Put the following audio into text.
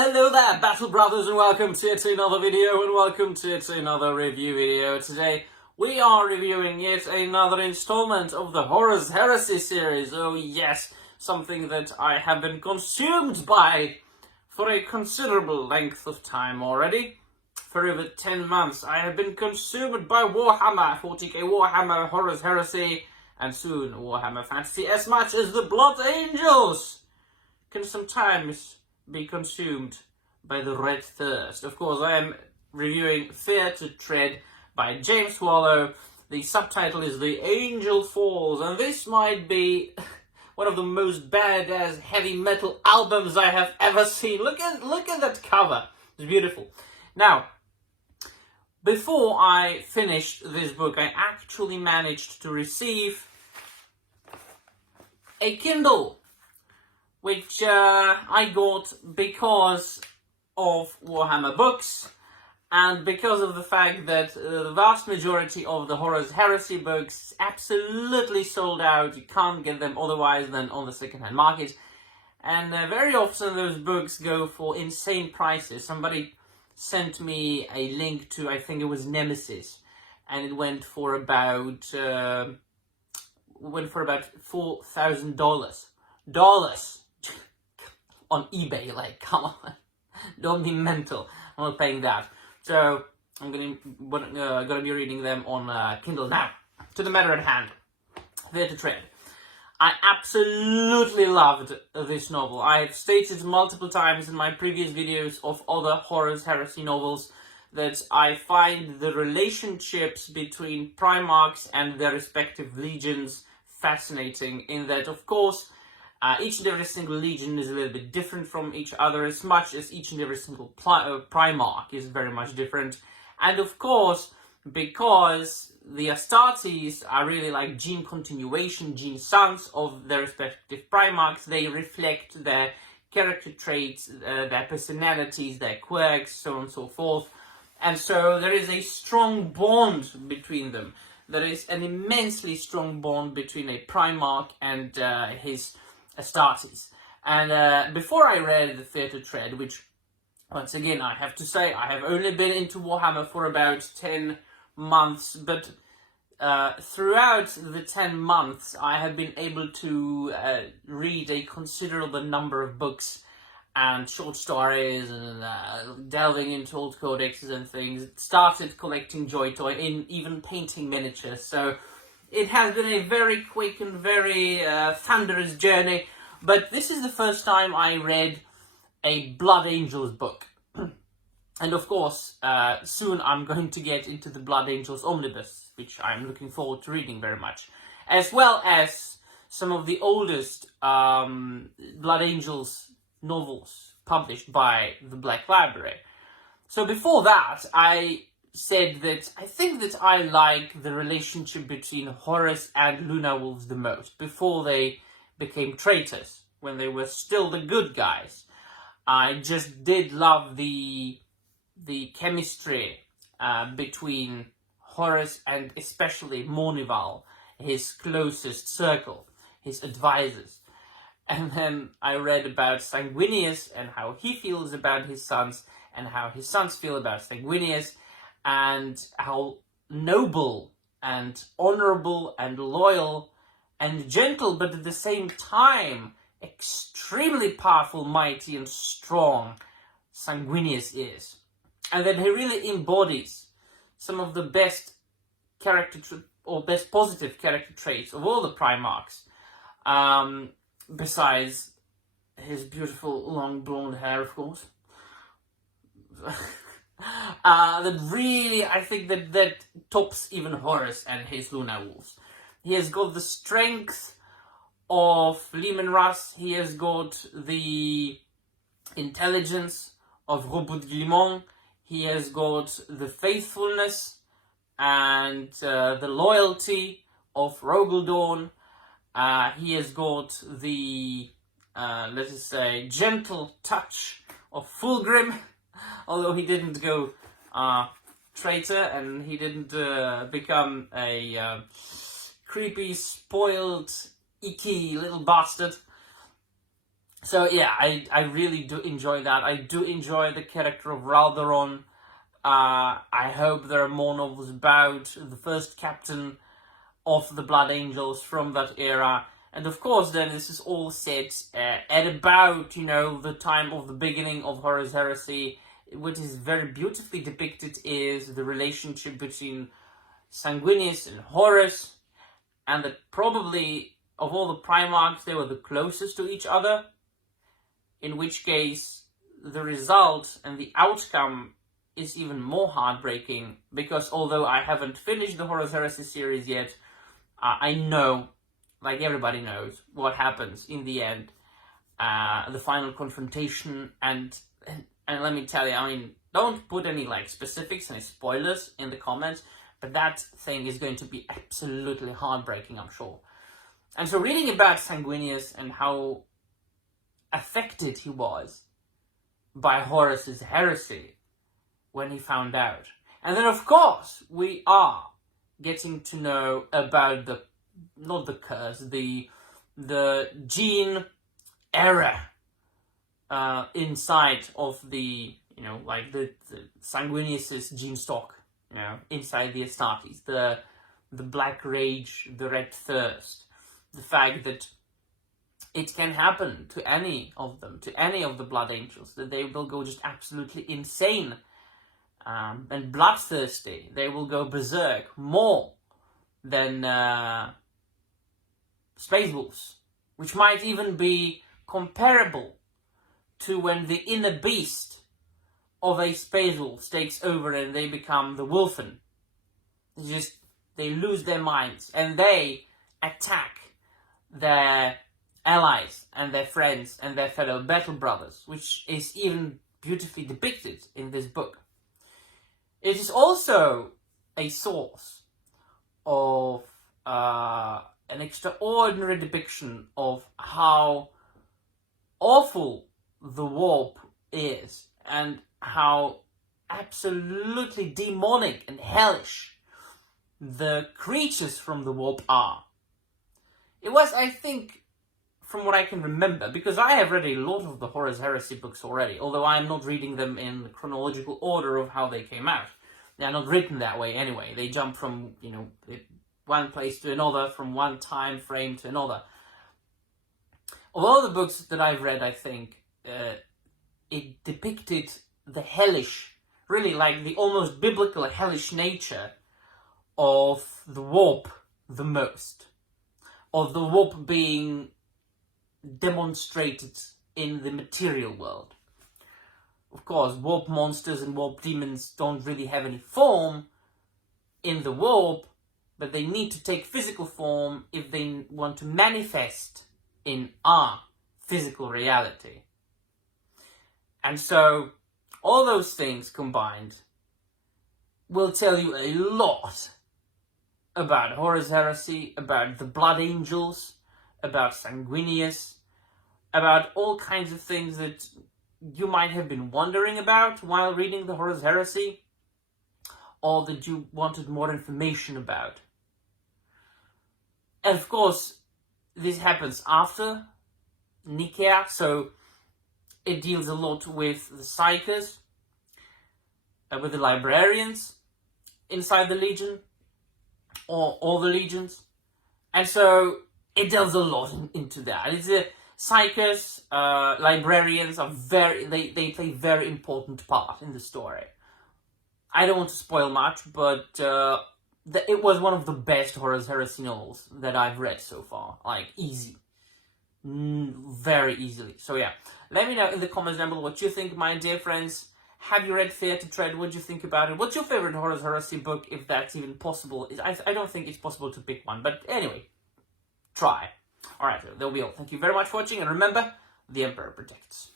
Well, hello there, Battle Brothers, and welcome to another video, and welcome to another review video. Today, we are reviewing yet another installment of the Horus Heresy series. Oh yes, something that I have been consumed by for a considerable length of time already. For over 10 months, I have been consumed by Warhammer, 40k Warhammer, Horus Heresy, and soon Warhammer Fantasy, as much as the Blood Angels can sometimes be consumed by the Red Thirst. Of course, I am reviewing Fear to Tread by James Wallow. The subtitle is The Angel Falls, and this might be one of the most badass heavy metal albums I have ever seen. Look at that cover. It's beautiful. Now, before I finished this book, I actually managed to receive a Kindle, which I got because of Warhammer books, and because of the fact that the vast majority of the Horus Heresy books absolutely sold out. You can't get them otherwise than on the second-hand market, and very often those books go for insane prices. Somebody sent me a link to, I think it was Nemesis, and it went for about $4,000 on eBay. Like, come on, don't be mental. I'm not paying that. So I'm gonna be reading them on Kindle. Now, to the matter at hand, Fear to Tread. I absolutely loved this novel. I have stated multiple times in my previous videos of other Horus Heresy novels that I find the relationships between Primarchs and their respective legions fascinating, in that, of course, each and every single legion is a little bit different from each other, as much as each and every single Primarch is very much different. And of course, because the Astartes are really like gene continuation, gene sons of their respective Primarchs, they reflect their character traits, their personalities, their quirks, so on and so forth. And so there is a strong bond between them. There is an immensely strong bond between a Primarch and his Astartes. And before I read The Fear to Tread, which, once again, I have to say, I have only been into Warhammer for about 10 months, but throughout the 10 months, I have been able to read a considerable number of books and short stories, and delving into old codexes and things. Started collecting Joy Toy, in even painting miniatures. So it has been a very quick and very thunderous journey. But this is the first time I read a Blood Angels book. And of course, soon I'm going to get into the Blood Angels Omnibus, which I'm looking forward to reading very much. As well as some of the oldest Blood Angels novels published by the Black Library. So before that, I said that I think that I like the relationship between Horus and Luna Wolves the most, before they became traitors, when they were still the good guys. I just did love the chemistry between Horus and especially Mournival, his closest circle, his advisors. And then I read about Sanguinius and how he feels about his sons, and how his sons feel about Sanguinius, and how noble and honorable and loyal and gentle, but at the same time extremely powerful, mighty and strong Sanguinius is. And that he really embodies some of the best best positive character traits of all the Primarchs. Besides his beautiful long blonde hair, of course. That really, I think that tops even Horus and his Luna Wolves. He has got the strength of Leman Russ. He has got the intelligence of Robert Guillemont. He has got the faithfulness and the loyalty of Rogaldorn. He has got the, let us say, gentle touch of Fulgrim, although he didn't go traitor, and he didn't become a creepy, spoiled, icky little bastard. So yeah, I really do enjoy that. I do enjoy the character of Raldoron. I hope there are more novels about the first captain of the Blood Angels from that era. And of course, then this is all set at about, the time of the beginning of Horus Heresy. What is very beautifully depicted is the relationship between Sanguinius and Horus, and that probably, of all the Primarchs, they were the closest to each other, in which case the result and the outcome is even more heartbreaking, because although I haven't finished the Horus Heresy series yet, I know, like everybody knows, what happens in the end, the final confrontation, and let me tell you, I mean, don't put any specifics, any spoilers in the comments, but that thing is going to be absolutely heartbreaking, I'm sure. And so reading about Sanguinius and how affected he was by Horus's heresy when he found out. And then, of course, we are getting to know about not the curse, the gene error inside of the, the Sanguinius's gene stock, inside the Astartes, the black rage, the red thirst, the fact that it can happen to any of them, to any of the Blood Angels, that they will go just absolutely insane and bloodthirsty. They will go berserk more than Space Wolves, which might even be comparable to when the inner beast of a Space Wolf takes over and they become the Wolfen. They lose their minds and they attack their allies and their friends and their fellow battle brothers, which is even beautifully depicted in this book. It is also a source of an extraordinary depiction of how awful the warp is and how absolutely demonic and hellish the creatures from the warp are. It was, I think, from what I can remember, because I have read a lot of the Horus Heresy books already, although I am not reading them in the chronological order of how they came out. They are not written that way anyway. They jump from, one place to another, from one time frame to another. Of all the books that I've read, I think, it depicted the hellish, really like the almost biblical hellish nature of the warp the most. Of the warp being demonstrated in the material world. Of course, warp monsters and warp demons don't really have any form in the warp, but they need to take physical form if they want to manifest in our physical reality. And so, all those things combined will tell you a lot about Horus Heresy, about the Blood Angels, about Sanguinius, about all kinds of things that you might have been wondering about while reading the Horus Heresy, or that you wanted more information about. And of course, this happens after Nicaea, so it deals a lot with the Psychers, with the librarians inside the Legion, or all the legions. And so it delves a lot into that. It's Psychers, librarians are they play a very important part in the story. I don't want to spoil much, but it was one of the best Horus Heresy novels that I've read so far. Easy. Very easily. So yeah, let me know in the comments down below what you think, my dear friends. Have you read Fear to Tread? What do you think about it? What's your favorite Horus Heresy book, if that's even possible? I don't think it's possible to pick one, but anyway, try. Alright, that'll be all. Thank you very much for watching, and remember, the Emperor protects.